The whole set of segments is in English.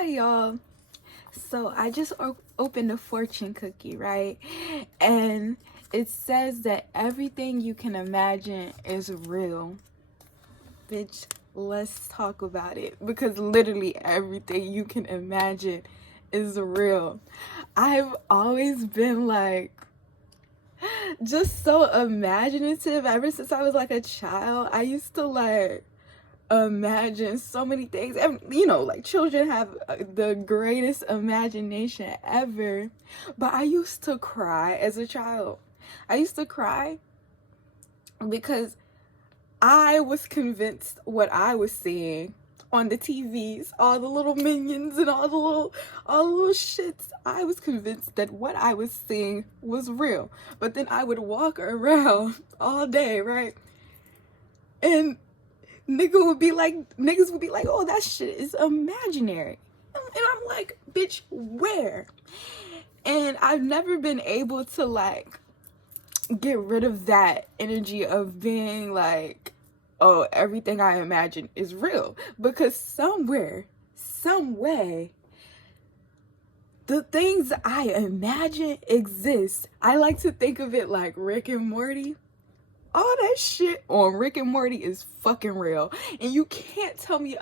Hi, y'all. So I just opened a fortune cookie, right? And it says that everything you can imagine is real. Bitch, let's talk about it because literally everything you can imagine is real. I've always been like just so imaginative ever since I was like a child. I used to like imagine so many things, and like children have the greatest imagination ever. But I used to cry as a child. I used to cry because I was convinced what I was seeing on the TVs, all the little minions and all the little shits. I was convinced that what I was seeing was real. But then I would walk around all day, right? And niggas would be like, oh, that shit is imaginary. And I'm like, bitch, where? And I've never been able to like get rid of that energy of being like, oh, everything I imagine is real. Because somewhere, some way, the things I imagine exist. I like to think of it like Rick and Morty. All that shit on Rick and Morty is fucking real. And you can't tell me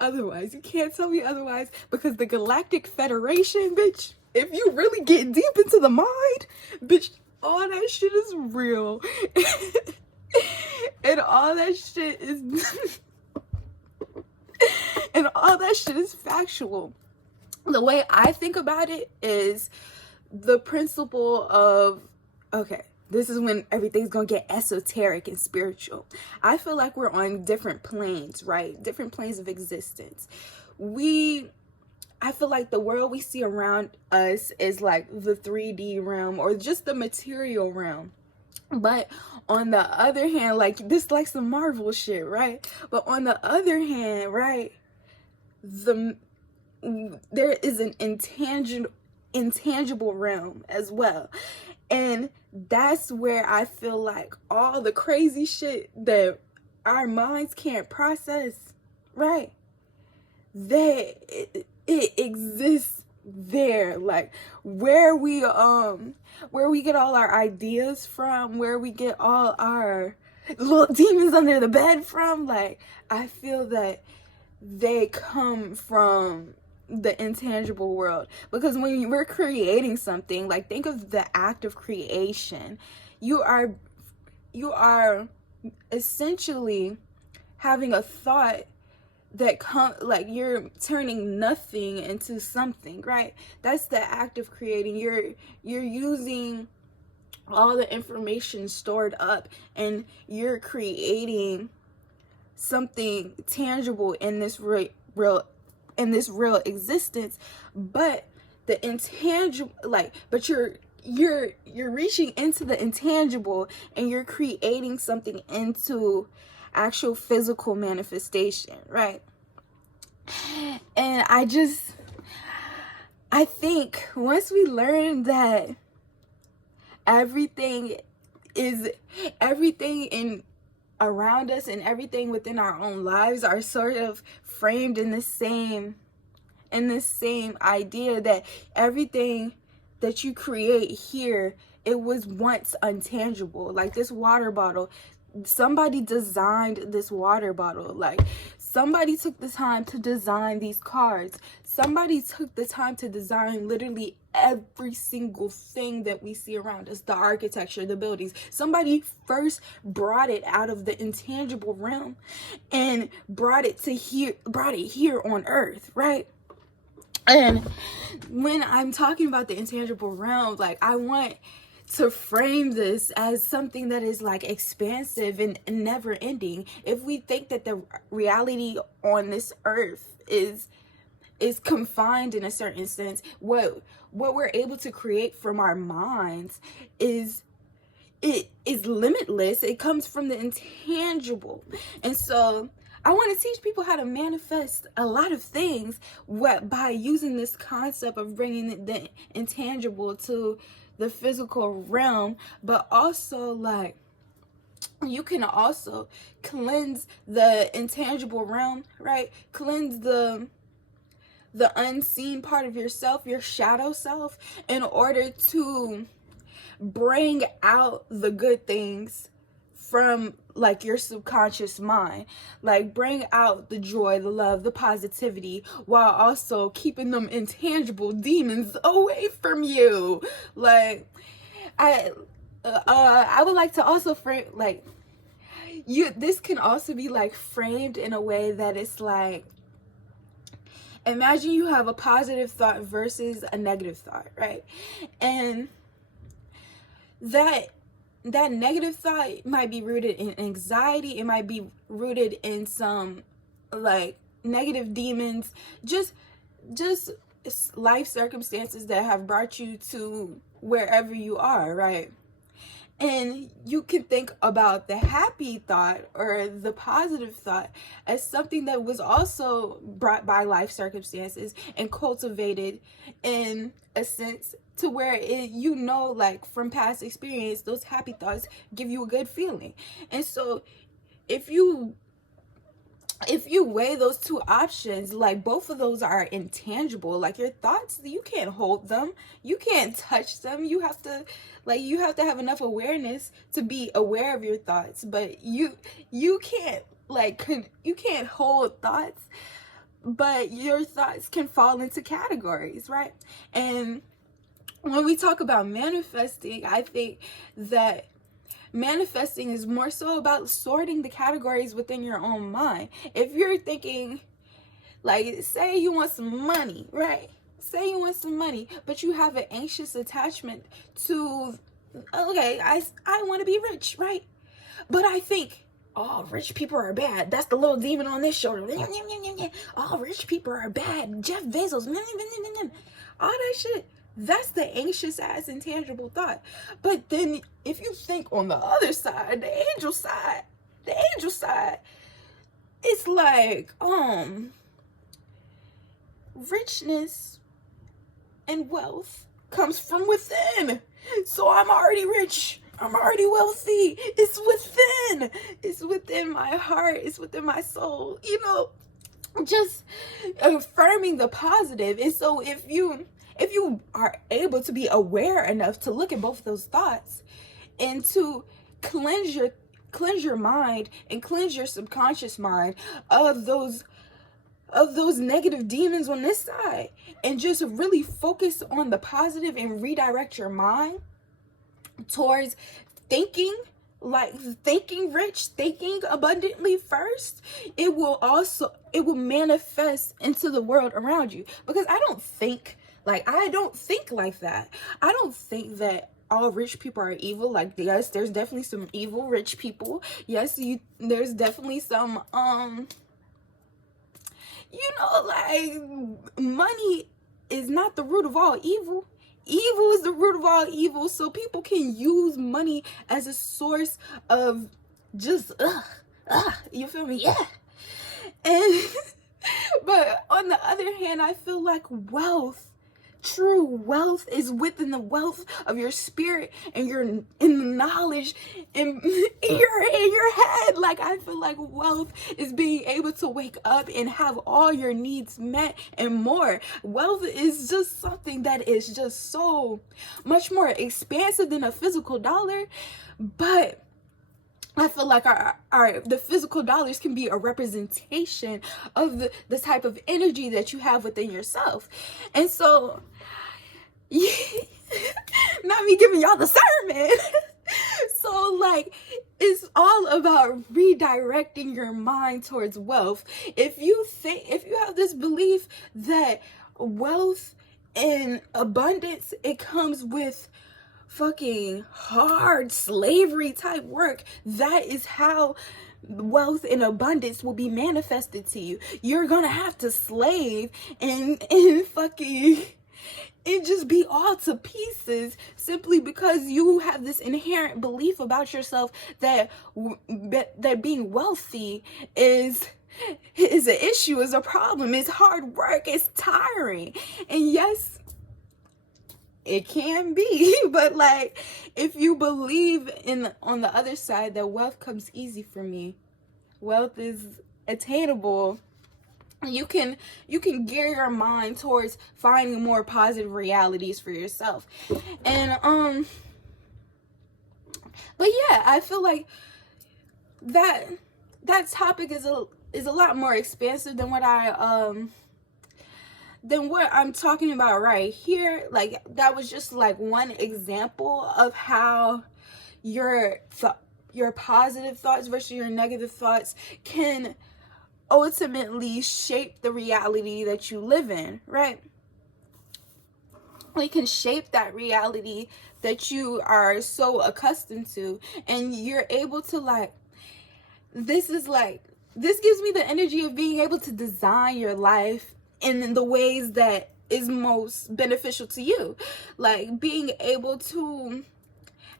otherwise. You can't tell me otherwise because the Galactic Federation, bitch, if you really get deep into the mind, bitch, all that shit is real. And all that shit is and all that shit is factual. The way I think about it is the principle of, okay, this is when everything's gonna get esoteric and spiritual. I feel like we're on different planes, right? Different planes of existence. I feel like the world we see around us is like the 3D realm or just the material realm. But on the other hand, like this like some Marvel shit, right? But on the other hand, right, there is an intangible realm as well. And that's where I feel like all the crazy shit that our minds can't process, right? It exists there, like where we get all our ideas from, where we get all our little demons under the bed from. Like I feel that they come from the intangible world, because when we're creating something, like think of the act of creation. You are essentially having a thought that like you're turning nothing into something, right? That's the act of creating. You're using all the information stored up and you're creating something tangible in this real existence. But the intangible, but you're reaching into the intangible and you're creating something into actual physical manifestation, right? And I think once we learn that everything in around us and everything within our own lives are sort of framed in the same idea, that everything that you create here, it was once untangible. Like this water bottle, somebody designed this water bottle. Like somebody took the time to design these cards. Somebody took the time to design literally every single thing that we see around us, the architecture, the buildings. Somebody first brought it out of the intangible realm and brought it here on earth, right? And when I'm talking about the intangible realm, like I want to frame this as something that is like expansive and never ending. If we think that the reality on this earth is confined in a certain sense, what we're able to create from our minds is limitless. It comes from the intangible. And so I want to teach people how to manifest a lot of things by using this concept of bringing the intangible to the physical realm. But also, like, you can also cleanse the intangible realm, right? Cleanse the the unseen part of yourself, your shadow self, in order to bring out the good things from like your subconscious mind, like bring out the joy, the love, the positivity, while also keeping them intangible demons away from you. Like I would like to also frame, like, this can also be like framed in a way that it's like, imagine you have a positive thought versus a negative thought, right? And that negative thought might be rooted in anxiety. It might be rooted in some like negative demons, just life circumstances that have brought you to wherever you are, right? And you can think about the happy thought or the positive thought as something that was also brought by life circumstances and cultivated in a sense to where you know, like from past experience, those happy thoughts give you a good feeling. And so if you weigh those two options, like both of those are intangible. Like your thoughts, you can't hold them, you can't touch them. You have to have enough awareness to be aware of your thoughts, but you can't you can't hold thoughts, but your thoughts can fall into categories, right? And when we talk about manifesting, I think that manifesting is more so about sorting the categories within your own mind. If you're thinking, like, say you want some money, right? Say you want some money, but you have an anxious attachment to, okay, I want to be rich, right? But I think, oh, rich people are bad. That's the little demon on this shoulder. Oh, rich people are bad. Jeff Bezos, all that shit. That's the anxious ass intangible thought. But then if you think on the other side, the angel side, it's like, richness and wealth comes from within. So I'm already rich. I'm already wealthy. It's within. It's within my heart. It's within my soul. You know, just affirming the positive. And so if you are able to be aware enough to look at both of those thoughts and to cleanse your mind and cleanse your subconscious mind of those negative demons on this side, and just really focus on the positive and redirect your mind towards thinking rich, thinking abundantly first, it will manifest into the world around you. Because I don't think like that. I don't think that all rich people are evil. Like, yes, there's definitely some evil rich people. Yes, there's definitely some like, money is not the root of all evil. Evil is the root of all evil. So people can use money as a source of just you feel me? Yeah. And but on the other hand, I feel like true wealth is within the wealth of your spirit and in the knowledge in your head. Like, I feel like wealth is being able to wake up and have all your needs met and more. Wealth is just something that is just so much more expansive than a physical dollar. But I feel like the physical dollars can be a representation of the type of energy that you have within yourself. And so, not me giving y'all the sermon. So, like, it's all about redirecting your mind towards wealth. If you have this belief that wealth and abundance, it comes with fucking hard slavery type work, that is how wealth and abundance will be manifested to you. You're gonna have to slave and fucking and just be all to pieces simply because you have this inherent belief about yourself that being wealthy is an issue, is a problem, it's hard work, it's tiring. And yes, it can be, but like, if you believe on the other side that wealth comes easy for me, wealth is attainable, you can gear your mind towards finding more positive realities for yourself. And but yeah, I feel like that topic is a lot more expansive than what I'm talking about right here. Like, that was just like one example of how your positive thoughts versus your negative thoughts can ultimately shape the reality that you live in, right? It can shape that reality that you are so accustomed to, and you're able to, like, this gives me the energy of being able to design your life in the ways that is most beneficial to you. Like, being able to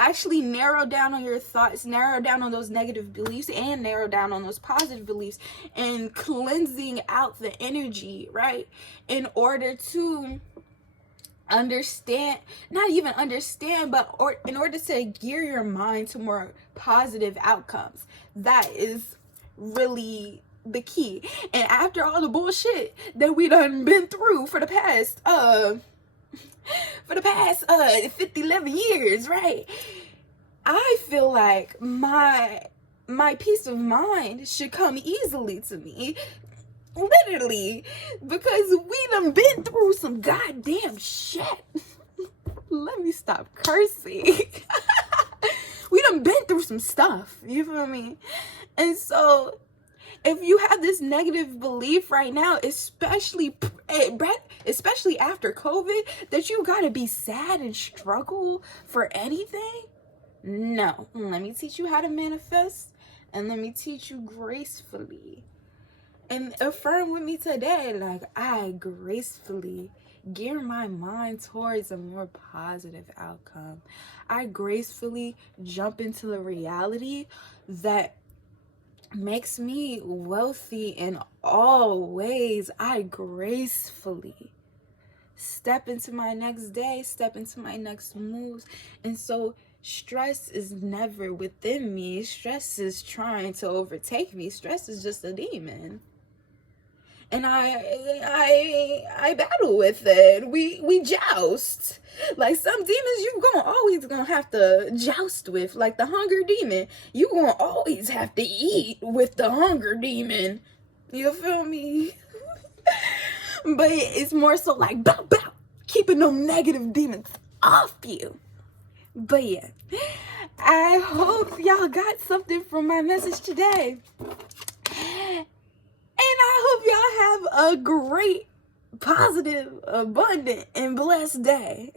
actually narrow down on your thoughts, narrow down on those negative beliefs, and narrow down on those positive beliefs, and cleansing out the energy, right? In order to understand, not even understand, but in order to gear your mind to more positive outcomes. That is really the key. And after all the bullshit that we done been through for the past 11 years, right? I feel like my peace of mind should come easily to me, literally, because we done been through some goddamn shit. Let me stop cursing. We done been through some stuff, you feel me? And so if you have this negative belief right now, especially after COVID, that you gotta be sad and struggle for anything, no. Let me teach you how to manifest, and let me teach you gracefully. And affirm with me today, like, I gracefully gear my mind towards a more positive outcome. I gracefully jump into the reality that makes me wealthy in all ways. I gracefully step into my next day, step into my next moves. And so stress is never within me. Stress is trying to overtake me. Stress is just a demon. And I battle with it. We joust. Like, some demons you always gonna have to joust with. Like the hunger demon, you gonna always have to eat with the hunger demon. You feel me? But it's more so like bow bow, keeping them negative demons off you. But yeah, I hope y'all got something from my message today. And I hope y'all have a great, positive, abundant, and blessed day.